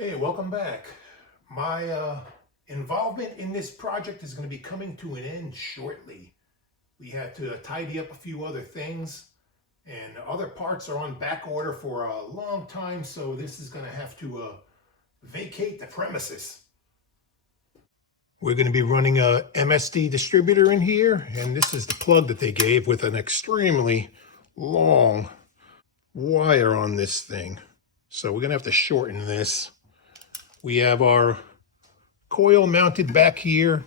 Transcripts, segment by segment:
Hey, welcome back. My involvement in this project is going to be coming to an end shortly. We had to tidy up a few other things, and other parts are on back order for a long time, so this is going to have to vacate the premises. We're going to be running a MSD distributor in here, and this is the plug that they gave with an extremely long wire on this thing. So we're going to have to shorten this. We have our coil mounted back here.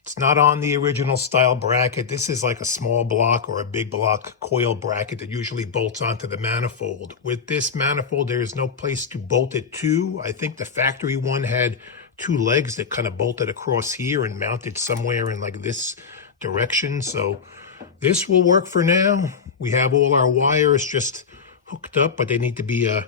It's not on the original style bracket. This is like a small block or a big block coil bracket that usually bolts onto the manifold. With this manifold, there is no place to bolt it to. I think the factory one had two legs that kind of bolted across here and mounted somewhere in like this direction. So this will work for now. We have all our wires just hooked up, but they need to be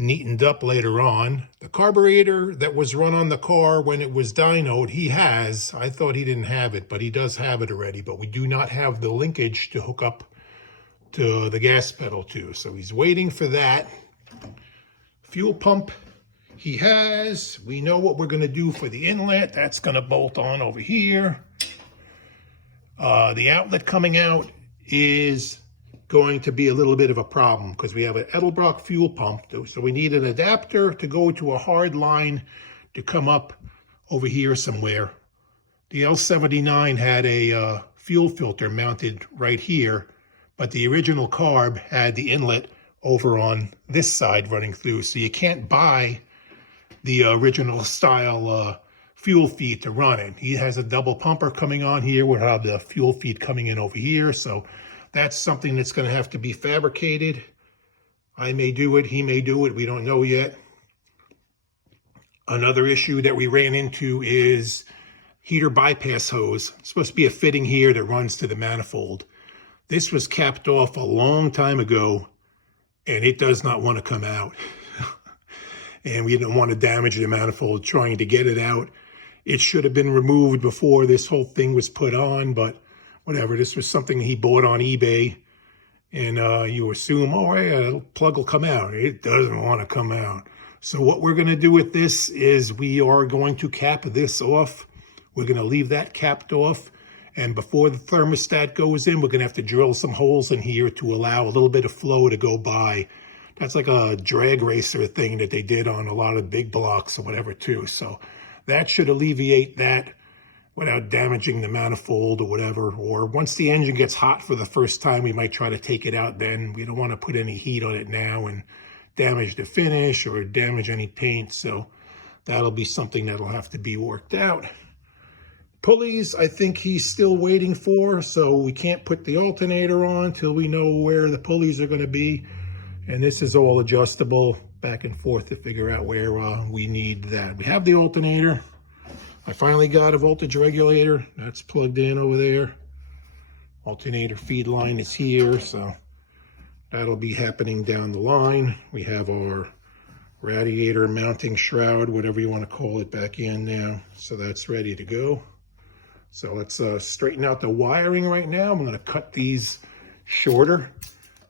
neatened up later on. The carburetor that was run on the car when it was dynoed, he has. I thought he didn't have it, but he does have it already. But we do not have the linkage to hook up to the gas pedal to. So he's waiting for that. Fuel pump he has. We know what we're going to do for the inlet. That's going to bolt on over here. The outlet coming out is going to be a little bit of a problem because we have an Edelbrock fuel pump. So we need an adapter to go to a hard line to come up over here somewhere. The L79 had a fuel filter mounted right here, but the original carb had the inlet over on this side running through. So you can't buy the original style fuel feed to run it. He has a double pumper coming on here. We'll have the fuel feed coming in over here. So that's something that's going to have to be fabricated. I may do it. He may do it. We don't know yet. Another issue that we ran into is heater bypass hose. It's supposed to be a fitting here that runs to the manifold. This was capped off a long time ago, and it does not want to come out. And we didn't want to damage the manifold trying to get it out. It should have been removed before this whole thing was put on, but whatever. This was something he bought on eBay, and you assume, oh, yeah, the plug will come out. It doesn't want to come out. So what we're going to do with this is we are going to cap this off. We're going to leave that capped off, and before the thermostat goes in, we're going to have to drill some holes in here to allow a little bit of flow to go by. That's like a drag racer thing that they did on a lot of big blocks or whatever too. So that should alleviate that without damaging the manifold or whatever. Or once the engine gets hot for the first time, we might try to take it out then. We don't want to put any heat on it now and damage the finish or damage any paint. So that'll be something that'll have to be worked out. Pulleys, I think he's still waiting for, so we can't put the alternator on till we know where the pulleys are going to be. And this is all adjustable back and forth to figure out where we need that. We have the alternator. I finally got a voltage regulator. That's plugged in over there. Alternator feed line is here, so that'll be happening down the line. We have our radiator mounting shroud, whatever you want to call it, back in now. So that's ready to go. So let's straighten out the wiring right now. I'm going to cut these shorter,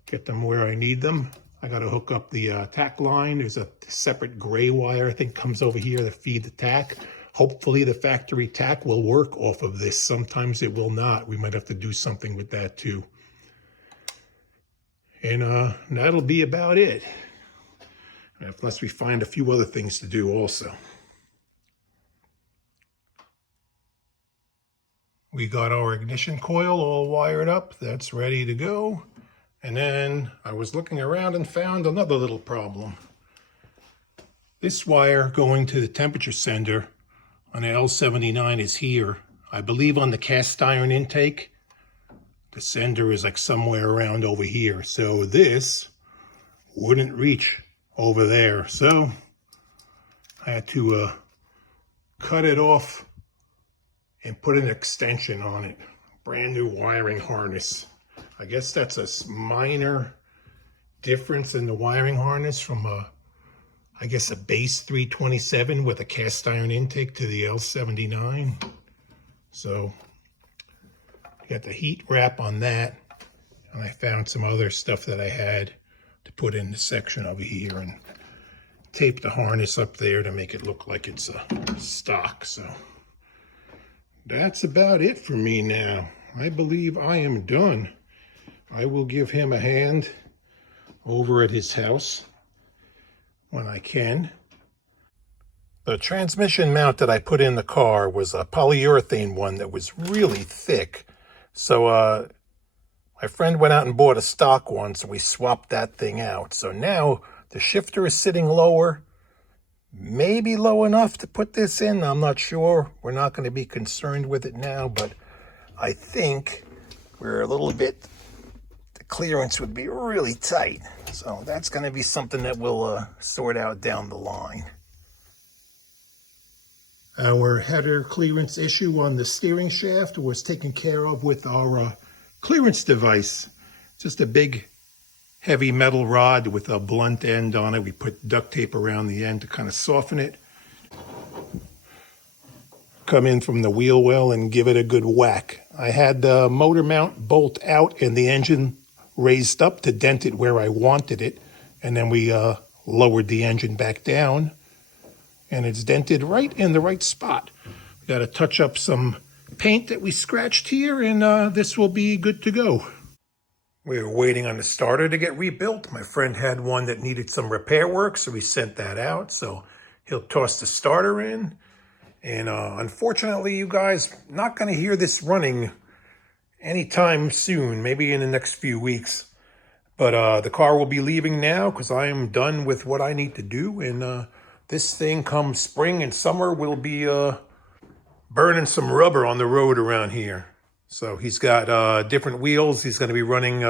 get them where I need them. I got to hook up the tack line. There's a separate gray wire I think comes over here to feed the tack. Hopefully the factory tack will work off of this. Sometimes it will not. We might have to do something with that too. And that'll be about it. Unless we find a few other things to do also. We got our ignition coil all wired up. That's ready to go. And then I was looking around and found another little problem. This wire going to the temperature sender on the L79 is here. I believe on the cast iron intake, the sender is like somewhere around over here. So this wouldn't reach over there. So I had to cut it off and put an extension on it. Brand new wiring harness. I guess that's a minor difference in the wiring harness from I guess a base 327 with a cast iron intake to the L79. So got the heat wrap on that, and I found some other stuff that I had to put in the section over here, and tape the harness up there to make it look like it's a stock. So that's about it for me now. I believe I am done. I will give him a hand over at his house when I can. The transmission mount that I put in the car was a polyurethane one that was really thick. So my friend went out and bought a stock one, so we swapped that thing out. So now the shifter is sitting lower, maybe low enough to put this in. I'm not sure. We're not going to be concerned with it now, but I think we're a little bit, the clearance would be really tight. So that's going to be something that we'll sort out down the line. Our header clearance issue on the steering shaft was taken care of with our clearance device. Just a big heavy metal rod with a blunt end on it. We put duct tape around the end to kind of soften it. Come in from the wheel well and give it a good whack. I had the motor mount bolt out and the engine raised up to dent it where I wanted it. And then we lowered the engine back down. And it's dented right in the right spot. We got to touch up some paint that we scratched here, and this will be good to go. We were waiting on the starter to get rebuilt. My friend had one that needed some repair work, so we sent that out. So he'll toss the starter in. And unfortunately, you guys, not going to hear this running anytime soon, maybe in the next few weeks. But the car will be leaving now because I am done with what I need to do. And this thing come spring and summer will be burning some rubber on the road around here. So he's got different wheels. He's going to be running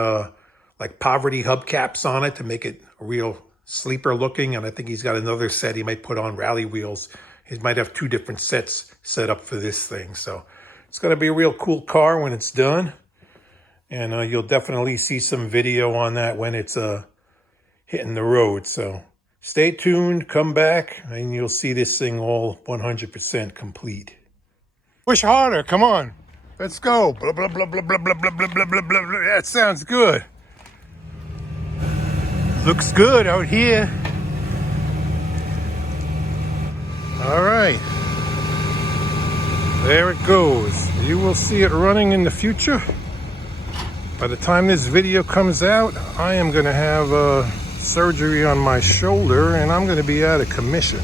like poverty hubcaps on it to make it a real sleeper looking. And I think he's got another set he might put on rally wheels. He might have 2 different sets set up for this thing. So it's going to be a real cool car when it's done. And you'll definitely see some video on that when it's hitting the road. So stay tuned, come back, and you'll see this thing all 100% complete. Push harder, come on. Let's go. Blah, blah, blah, blah, blah, blah, blah, blah, blah, blah, blah. That sounds good. Looks good out here. All right. There it goes. You will see it running in the future. By the time this video comes out, I am going to have surgery on my shoulder and I'm going to be out of commission.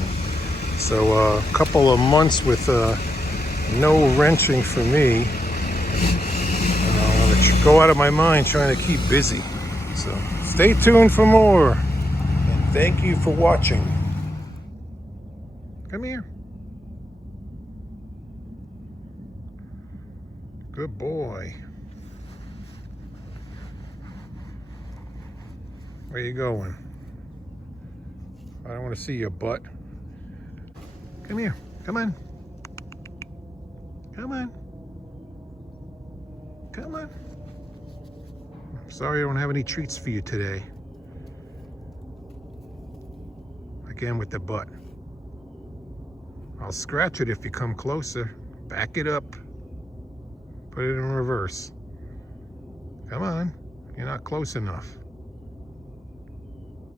So a couple of months with no wrenching for me. I'm going to go out of my mind trying to keep busy. So stay tuned for more. And thank you for watching. Come here. Good boy. Where you going? I don't want to see your butt. Come here. Come on. Come on. Come on. I'm sorry I don't have any treats for you today. Again with the butt. I'll scratch it if you come closer. Back it up. Put it in reverse. Come on. You're not close enough.